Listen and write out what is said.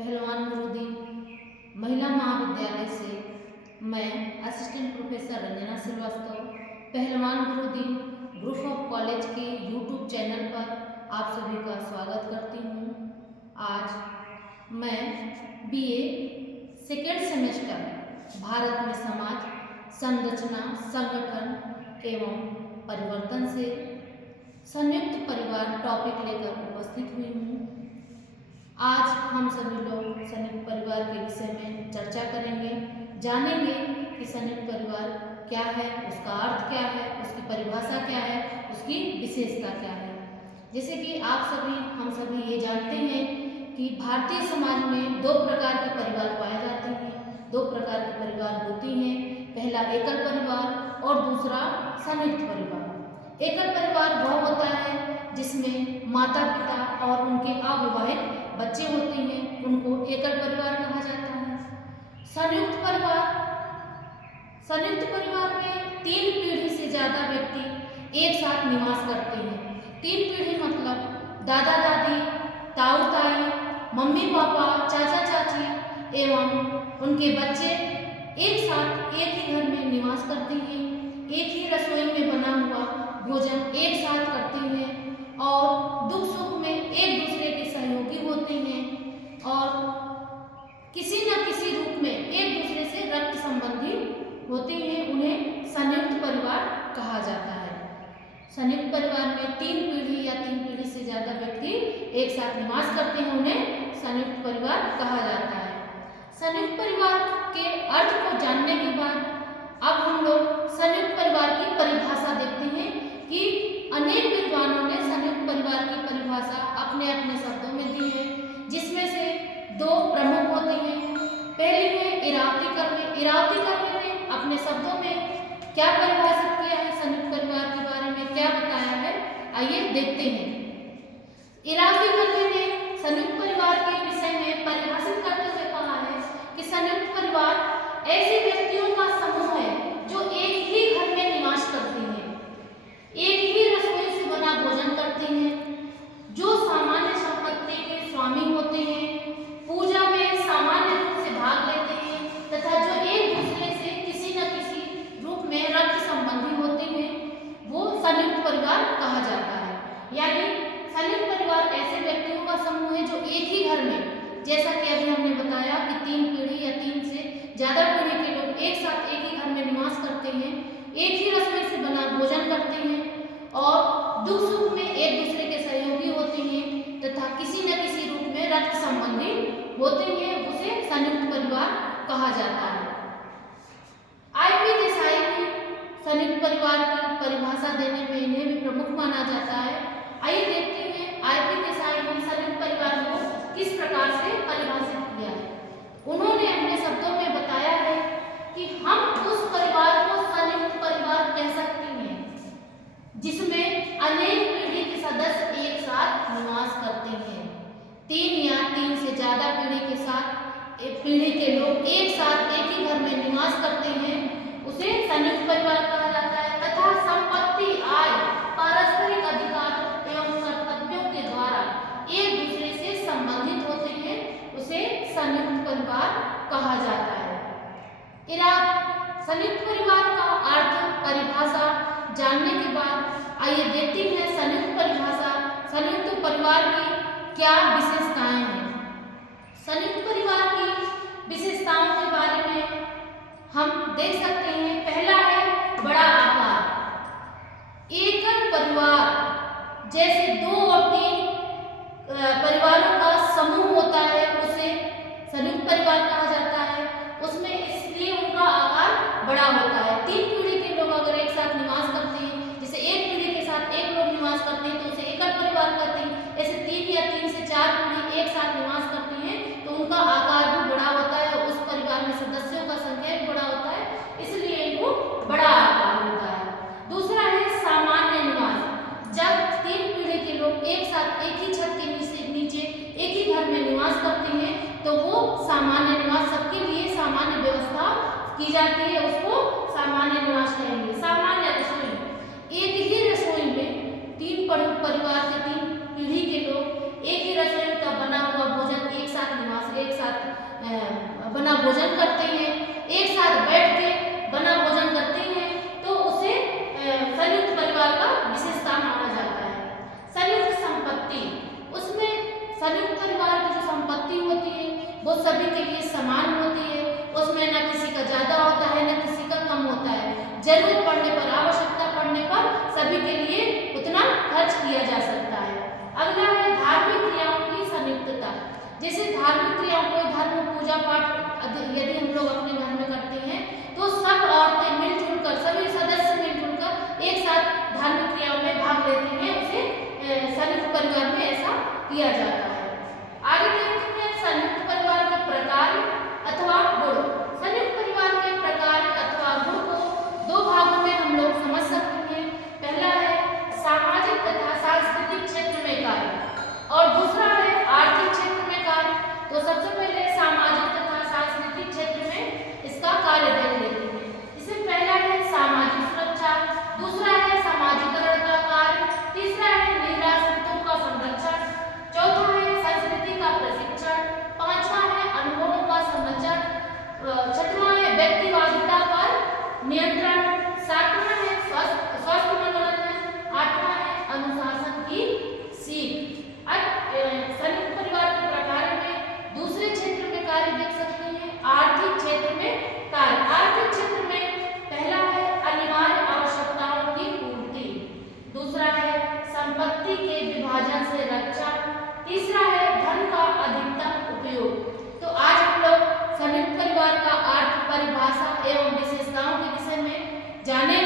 पहलवान गुरुदीन महिला महाविद्यालय से मैं असिस्टेंट प्रोफेसर रंजना श्रीवास्तव पहलवान गुरुदीन ग्रुप ऑफ कॉलेज के यूट्यूब चैनल पर आप सभी का स्वागत करती हूँ। आज मैं बीए सेकेंड सेमेस्टर भारत में समाज संरचना संगठन एवं परिवर्तन से संयुक्त परिवार टॉपिक लेकर उपस्थित हुई हूँ। आज हम सभी लोग संयुक्त परिवार के विषय में चर्चा करेंगे, जानेंगे कि संयुक्त परिवार क्या है, उसका अर्थ क्या है, उसकी परिभाषा क्या है, उसकी विशेषता क्या है। जैसे कि हम सभी ये जानते हैं कि भारतीय समाज में दो प्रकार के परिवार पाए जाते हैं, दो प्रकार के परिवार होती हैं। पहला एकल परिवार और दूसरा संयुक्त परिवार। एकल परिवार वह होता है जिसमें माता पिता और उनके अविवाहित बच्चे होते हैं, उनको एकल परिवार कहा जाता है। संयुक्त परिवार में 3 पीढ़ी से ज़्यादा व्यक्ति एक साथ निवास करते हैं। 3 पीढ़ी मतलब दादा दादी, ताऊ ताई, मम्मी पापा, चाचा चाची एवं उनके बच्चे एक साथ एक ही घर में निवास करते हैं। एक ही रसोई में बना हुआ भोजन एक साथ करते हैं और दुख सुख में एक दूसरे के सहयोगी होते हैं और किसी न किसी रूप में एक दूसरे से रक्त संबंधी होते हैं। उन्हें संयुक्त परिवार कहा जाता है। संयुक्त परिवार में 3 पीढ़ी या 3 पीढ़ी से ज़्यादा व्यक्ति एक साथ निवास करते हैं, उन्हें संयुक्त परिवार कहा जाता है। संयुक्त परिवार के अर्थ को जानने के बाद अब हम लोग संयुक्त परिवार की परिभाषा देखते हैं कि अनेक विद्वानों ने संयुक्त परिवार की परिभाषा अपने अपने शब्दों में दी है, जिसमें से 2 प्रमुख होते हैं। पहली है इरावती कर्वे ने अपने शब्दों में क्या परिभाषित किया है, संयुक्त परिवार के बारे में क्या बताया है, आइए देखते हैं। इरावती कर्वे ने संयुक्त परिवार के विषय में परिभाषित करते हुए कहा है कि संयुक्त परिवार ऐसे व्यक्तियों का समूह है जो एक ही घर में निवास करते हैं, एक ही रसोई से बना भोजन करते हैं, जो सामान्य संपत्ति के स्वामी होते हैं, पूजा में सामान्य रूप से भाग लेते हैं तथा जो एक दूसरे से किसी न किसी रूप में रक्त संबंधी होते हैं, वो संयुक्त परिवार कहा जाता है। यानी संयुक्त परिवार ऐसे व्यक्तियों का समूह है जो एक ही घर में, जैसा कि अभी हमने बताया कि 3 पीढ़ी या 3 से ज़्यादा पीढ़ी के लोग एक साथ एक ही घर में निवास करते हैं, एक ही रसोई से बना भोजन करते हैं और दुख सुख में एक दूसरे के सहयोगी होते हैं तथा किसी न किसी रूप में रक्त संबंधी होते हैं, उसे संयुक्त परिवार कहा जाता है। आईपी देसाई ने संयुक्त परिवार की परिभाषा देने में इन्हें भी प्रमुख माना जाता है। आइए देखते हैं आईपी देसाई ने संयुक्त परिवार को किस प्रकार से परिभाषित किया है। उन्होंने अपने शब्दों में बताया है कि हम उस परिवार को संयुक्त परिवार कह सकते हैं जिसमें अनेक पीढ़ी के सदस्य एक साथ निवास करते हैं। 3 या 3 से ज़्यादा पीढ़ी के लोग एक साथ एक ही घर में निवास करते हैं, उसे संयुक्त परिवार कहा जाता है तथा संपत्ति, आय, पारस्परिक अधिकार एवं कर्तव्यों के द्वारा एक दूसरे से संबंधित होते हैं, उसे संयुक्त परिवार कहा जाता है। संयुक्त परिवार का अर्थ परिभाषा जानने के बाद आइए देखते हैं संयुक्त परिवार की क्या विशेषताएं हैं। संयुक्त परिवार की विशेषताओं के बारे में हम देख सकते हैं। पहला है बड़ा आकार। एकल परिवार जैसे 2 और 3 परिवारों का समूह होता है, उसे संयुक्त परिवार कहा जाता है। उसमें इसलिए उनका आकार बड़ा होता है। 3 पीढ़ी के लोग अगर एक साथ निवास करते हैं, जैसे एक पीढ़ी के साथ एक लोग निवास करते हैं तो उसे एकल परिवार कहते हैं। ऐसे 3 या 3 से 4 पीढ़ी एक साथ निवास करते हैं तो उनका आकार भी बड़ा होता है और उस परिवार में सदस्यों का संख्या भी बड़ा होता है, इसलिए इनको बड़ा आकार होता है। दूसरा है सामान्य निवास। जब 3 पीढ़ी के लोग एक साथ एक ही छत के नीचे एक ही घर में निवास करते हैं तो वो सामान्य निवास, सबके लिए सामान्य व्यवस्था की जाती है, उसको सामान्य निवास कहेंगे। सामान्य रसोई, एक ही रसोई में 3 परिवार के 3 पीढ़ी के लोग एक ही रसोई का बना हुआ भोजन एक साथ भोजन करते हैं, एक साथ बैठ के बना भोजन करते हैं, तो उसे संयुक्त परिवार का विशेषता माना जाता है। संयुक्त संपत्ति, उसमें संयुक्त परिवार की जो संपत्ति होती है वो सभी के लिए समान होती है, उसमें न किसी का ज़्यादा होता है न किसी का कम होता है। जरूरत पड़ने पर, आवश्यकता पड़ने पर सभी के लिए उतना खर्च किया जा सकता है। अगला है धार्मिक क्रियाओं की संयुक्तता। जैसे धार्मिक क्रियाओं को, धर्म पूजा पाठ यदि हम लोग अपने घर में करते हैं तो सब औरतें मिलजुल कर, सभी सदस्य मिलजुल कर एक साथ धार्मिक क्रियाओं में भाग लेते हैं, उसे संयुक्त परिवार में ऐसा किया जाता है। आगे देखते हैं संयुक्त परिवार के प्रकार अथवा गुण। संयुक्त परिवार के प्रकार अथवा गुण को दो भागों में हम लोग समझ सकते हैं। पहला है सामाजिक तथा सांस्कृतिक क्षेत्र में कार्य और दूसरा है आर्थिक क्षेत्र में कार्य। तो सबसे पहले सामाजिक तथा सांस्कृतिक क्षेत्र में इसका कार्य देख लेते हैं। इसमें पहला है सामाजिक सुरक्षा, दूसरा है समाजीकरण का कार्य, तीसरा है निराश्रितों का संरक्षण, चौथा है संस्कृति का प्रशिक्षण, पांचवा है अनुभवों का संरक्षण, छठवां है व्यक्तिवादिता पर नियंत्रण, सातवां है स्वास्थ्य मनोरंजन, आठवां है अनुशासन की सीख। अब संयुक्त परिवार के प्रकार में दूसरे क्षेत्र में कार्य देख सकते हैं, आर्थिक क्षेत्र में कार्य। आर्थिक क्षेत्र में पहला है अनिवार्य आवश्यकताओं की पूर्ति, दूसरा है संपत्ति के विभाजन से रक्षा, तीसरा है धन का अधिकतम उपयोग। तो आज हम लोग संयुक्त परिवार का अर्थ, परिभाषा एवं विशेषताओं के विषय में जाने